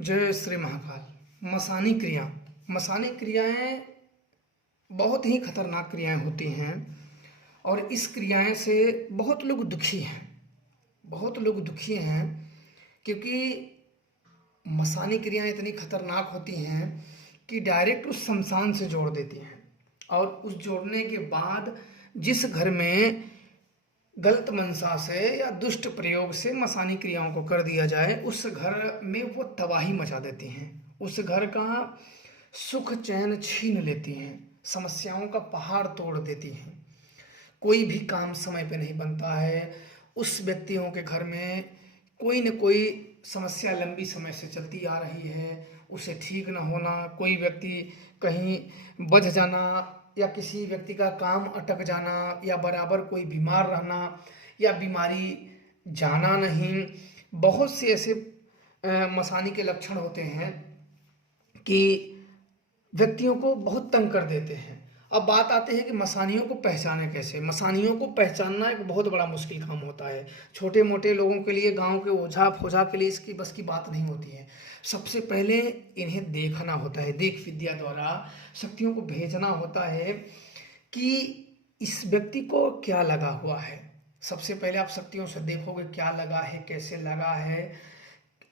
जय श्री महाकाल। मसानी क्रिया, मसानी क्रियाएं बहुत ही खतरनाक क्रियाएं होती हैं और इस क्रियाएं से बहुत लोग दुखी हैं। बहुत लोग दुखी हैं क्योंकि मसानी क्रियाएं इतनी खतरनाक होती हैं कि डायरेक्ट उस शमशान से जोड़ देती हैं। और उस जोड़ने के बाद जिस घर में गलत मंशा से या दुष्ट प्रयोग से मसानी क्रियाओं को कर दिया जाए, उस घर में वो तबाही मचा देती हैं। उस घर का सुख चैन छीन लेती हैं, समस्याओं का पहाड़ तोड़ देती हैं। कोई भी काम समय पे नहीं बनता है। उस व्यक्तियों के घर में कोई न कोई समस्या लंबी समय से चलती आ रही है, उसे ठीक न होना, कोई व्यक्ति कहीं बझ जाना या किसी व्यक्ति का काम अटक जाना या बराबर कोई बीमार रहना या बीमारी जाना नहीं। बहुत से ऐसे मसानी के लक्षण होते हैं कि व्यक्तियों को बहुत तंग कर देते हैं। अब बात आती है कि मसानियों को पहचाने कैसे। मसानियों को पहचानना एक बहुत बड़ा मुश्किल काम होता है। छोटे मोटे लोगों के लिए, गांव के ओझा फोझा के लिए इसकी बस की बात नहीं होती है। सबसे पहले इन्हें देखना होता है, देख विद्या द्वारा शक्तियों को भेजना होता है कि इस व्यक्ति को क्या लगा हुआ है। सबसे पहले आप शक्तियों से देखोगे क्या लगा है, कैसे लगा है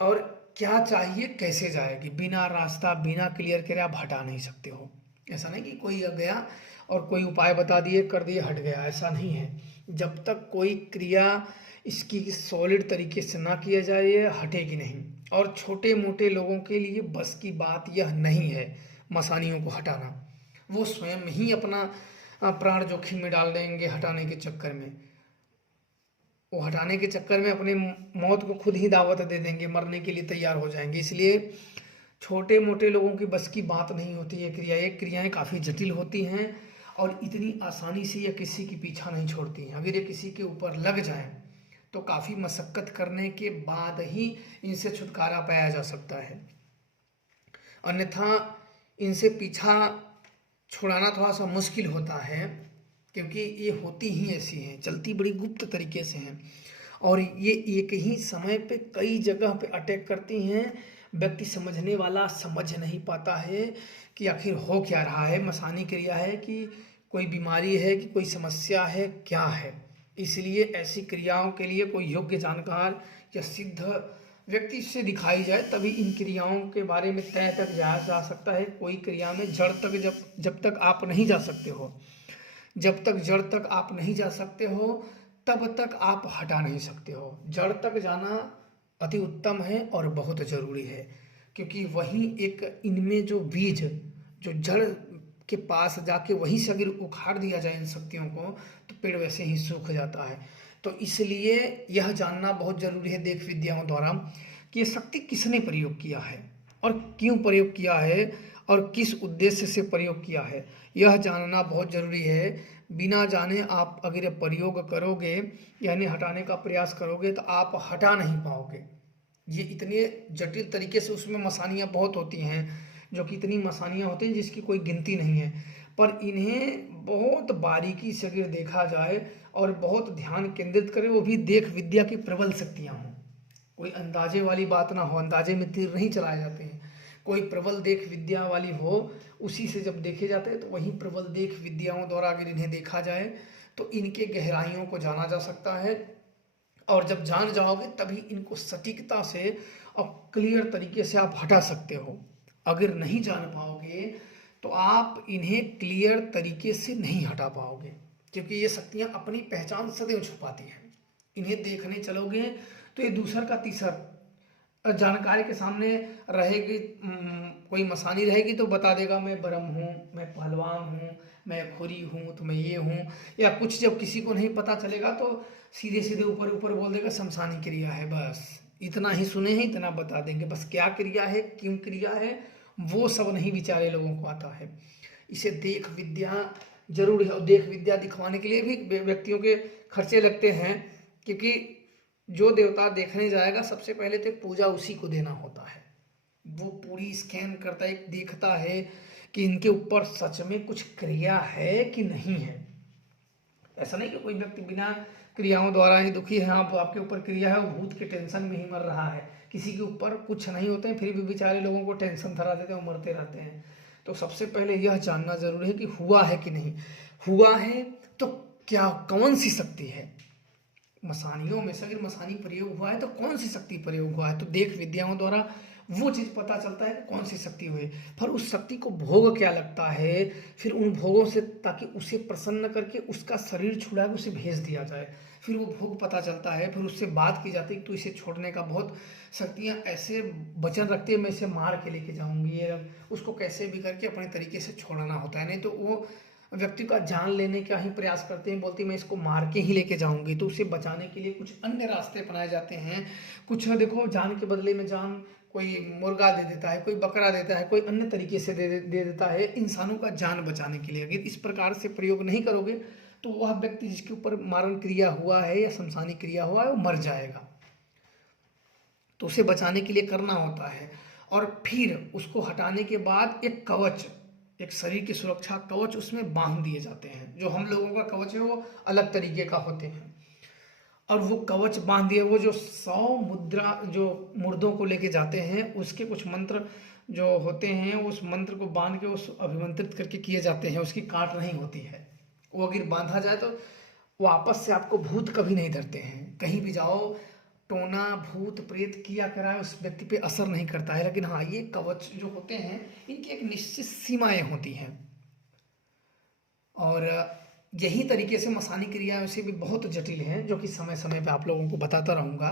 और क्या चाहिए, कैसे जाएगी। बिना रास्ता, बिना क्लियर करे आप हटा नहीं सकते हो। ऐसा नहीं कि कोई गया और कोई उपाय बता दिए, कर दिए, हट गया, ऐसा नहीं है। जब तक कोई क्रिया इसकी सॉलिड तरीके से ना किया जाए ये हटेगी नहीं। और छोटे मोटे लोगों के लिए बस की बात यह नहीं है मसानियों को हटाना। वो स्वयं ही अपना प्राण जोखिम में डाल देंगे हटाने के चक्कर में। वो हटाने के चक्कर में अपने मौत को खुद ही दावत दे देंगे, मरने के लिए तैयार हो जाएंगे। इसलिए छोटे मोटे लोगों की बस की बात नहीं होती है। क्रियाएं काफ़ी जटिल होती हैं और इतनी आसानी से ये किसी की पीछा नहीं छोड़ती हैं। अगर ये किसी के ऊपर लग जाए तो काफ़ी मशक्क़त करने के बाद ही इनसे छुटकारा पाया जा सकता है, अन्यथा इनसे पीछा छुड़ाना थोड़ा सा मुश्किल होता है। क्योंकि ये होती ही ऐसी हैं, चलती बड़ी गुप्त तरीके से हैं और ये एक ही समय पे कई जगह पे अटैक करती हैं। व्यक्ति समझने वाला समझ नहीं पाता है कि आखिर हो क्या रहा है, मसानी क्रिया है कि कोई बीमारी है कि कोई समस्या है, क्या है। इसलिए ऐसी क्रियाओं के लिए कोई योग्य जानकार या सिद्ध व्यक्ति से दिखाई जाए तभी इन क्रियाओं के बारे में तय तक जाया जा सकता है। कोई क्रिया में जड़ तक जब तक आप नहीं जा सकते हो, जब तक जड़ तक आप नहीं जा सकते हो तब तक आप हटा नहीं सकते हो। जड़ तक जाना अति उत्तम है और बहुत ज़रूरी है, क्योंकि वहीं एक इनमें जो बीज जो जड़ के पास जाके वहीं से अगर उखाड़ दिया जाए इन शक्तियों को तो पेड़ वैसे ही सूख जाता है। तो इसलिए यह जानना बहुत ज़रूरी है देख विद्याओं द्वारा कि ये शक्ति किसने प्रयोग किया है और क्यों प्रयोग किया है और किस उद्देश्य से प्रयोग किया है, यह जानना बहुत ज़रूरी है। बिना जाने आप अगर ये प्रयोग करोगे यानी हटाने का प्रयास करोगे तो आप हटा नहीं पाओगे। ये इतने जटिल तरीके से उसमें मसानियाँ बहुत होती हैं, जो कि इतनी मसानियाँ होती हैं जिसकी कोई गिनती नहीं है। पर इन्हें बहुत बारीकी से अगर देखा जाए और बहुत ध्यान केंद्रित करें, वो भी देख विद्या की प्रबल शक्तियाँ हों। कोई अंदाजे वाली बात ना हो, अंदाजे में तीर नहीं चलाए जाते हैं। कोई प्रबल देख विद्या वाली हो, उसी से जब देखे जाते हैं तो वही प्रबल देख विद्याओं द्वारा अगर इन्हें देखा जाए तो इनके गहराइयों को जाना जा सकता है। और जब जान जाओगे तभी इनको सटीकता से और क्लियर तरीके से आप हटा सकते हो। अगर नहीं जान पाओगे तो आप इन्हें क्लियर तरीके से नहीं हटा पाओगे, क्योंकि ये शक्तियाँ अपनी पहचान सदैव छुपाती हैं। इन्हें देखने चलोगे तो ये दूसर का तीसर जानकारी के सामने रहेगी। कोई मसानी रहेगी तो बता देगा मैं ब्रह्म हूँ, मैं पहलवान हूँ, मैं खुरी हूँ, तो मैं ये हूँ। या कुछ जब किसी को नहीं पता चलेगा तो सीधे सीधे ऊपर ऊपर बोल देगा शमशानी क्रिया है, बस इतना ही सुने हैं, इतना बता देंगे। बस क्या क्रिया है, क्यों क्रिया है, वो सब नहीं विचारे लोगों को आता है। इसे देख विद्या जरूर है और देख विद्या दिखवाने के लिए भी व्यक्तियों के खर्चे लगते हैं, क्योंकि जो देवता देखने जाएगा सबसे पहले तो एक पूजा उसी को देना होता है। वो पूरी स्कैन करता है, देखता है कि इनके ऊपर सच में कुछ क्रिया है कि नहीं है। ऐसा नहीं कि कोई व्यक्ति बिना क्रियाओं द्वारा ही दुखी है, आप आपके ऊपर क्रिया है, वो भूत के टेंशन में ही मर रहा है, किसी के ऊपर कुछ नहीं होते हैं, फिर भी बेचारे लोगों को टेंशन धरा देते हैं और मरते रहते हैं। तो सबसे पहले यह जानना जरूरी है कि हुआ है कि नहीं। हुआ है तो क्या, कौन सी शक्ति है मसानियों में से, अगर मसानी प्रयोग हुआ है तो कौन सी शक्ति प्रयोग हुआ है। तो देख विद्याओं द्वारा वो चीज़ पता चलता है कि कौन सी शक्ति हुई। फिर उस शक्ति को भोग क्या लगता है, फिर उन भोगों से, ताकि उसे प्रसन्न करके उसका शरीर छुड़ा के उसे भेज दिया जाए। फिर वो भोग पता चलता है, फिर उससे बात की जाती है कि तो इसे छोड़ने का बहुत शक्तियाँ ऐसे वचन रखती है, मैं इसे मार के लेके जाऊंगी, या उसको कैसे भी करके अपने तरीके से छोड़ना होता है। नहीं तो वो व्यक्ति का जान लेने का ही प्रयास करते हैं, बोलती मैं इसको मार के ही लेके जाऊंगी। तो उसे बचाने के लिए कुछ अन्य रास्ते अपनाए जाते हैं। कुछ देखो, जान के बदले में जान, कोई मुर्गा दे देता है, कोई बकरा देता है, कोई अन्य तरीके से दे देता है इंसानों का जान बचाने के लिए। अगर इस प्रकार से प्रयोग नहीं करोगे तो वह व्यक्ति जिसके ऊपर मारण क्रिया हुआ है या शमशानी क्रिया हुआ है वो मर जाएगा। तो उसे बचाने के लिए करना होता है। और फिर उसको हटाने के बाद एक कवच, एक शरीर की सुरक्षा कवच उसमें बांध दिए जाते हैं। जो हम लोगों का कवच है वो अलग तरीके का होते हैं, और वो कवच बांध दिए, वो जो 100 मुद्रा जो मुर्दों को लेके जाते हैं उसके कुछ मंत्र जो होते हैं, उस मंत्र को बांध के उस अभिमंत्रित करके किए जाते हैं, उसकी काट नहीं होती है। वो अगर बांधा जाए तो वापस से आपको भूत कभी नहीं धरते हैं। कहीं भी जाओ, टोना भूत प्रेत किया कराए उस व्यक्ति पे असर नहीं करता है। लेकिन हाँ, ये कवच जो होते हैं इनकी एक निश्चित सीमाएं होती हैं। और यही तरीके से मसानी क्रिया से भी बहुत जटिल हैं, जो कि समय समय पे आप लोगों को बताता रहूँगा।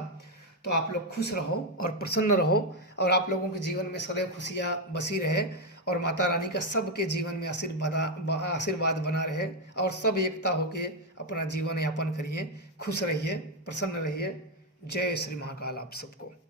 तो आप लोग खुश रहो और प्रसन्न रहो, और आप लोगों के जीवन में सदैव खुशियाँ बसी रहे, और माता रानी का सबके जीवन में आशीर्वाद बना रहे, और सब एकता होके अपना जीवन यापन करिए। खुश रहिए, प्रसन्न रहिए। जय श्री महाकाल आप सबको।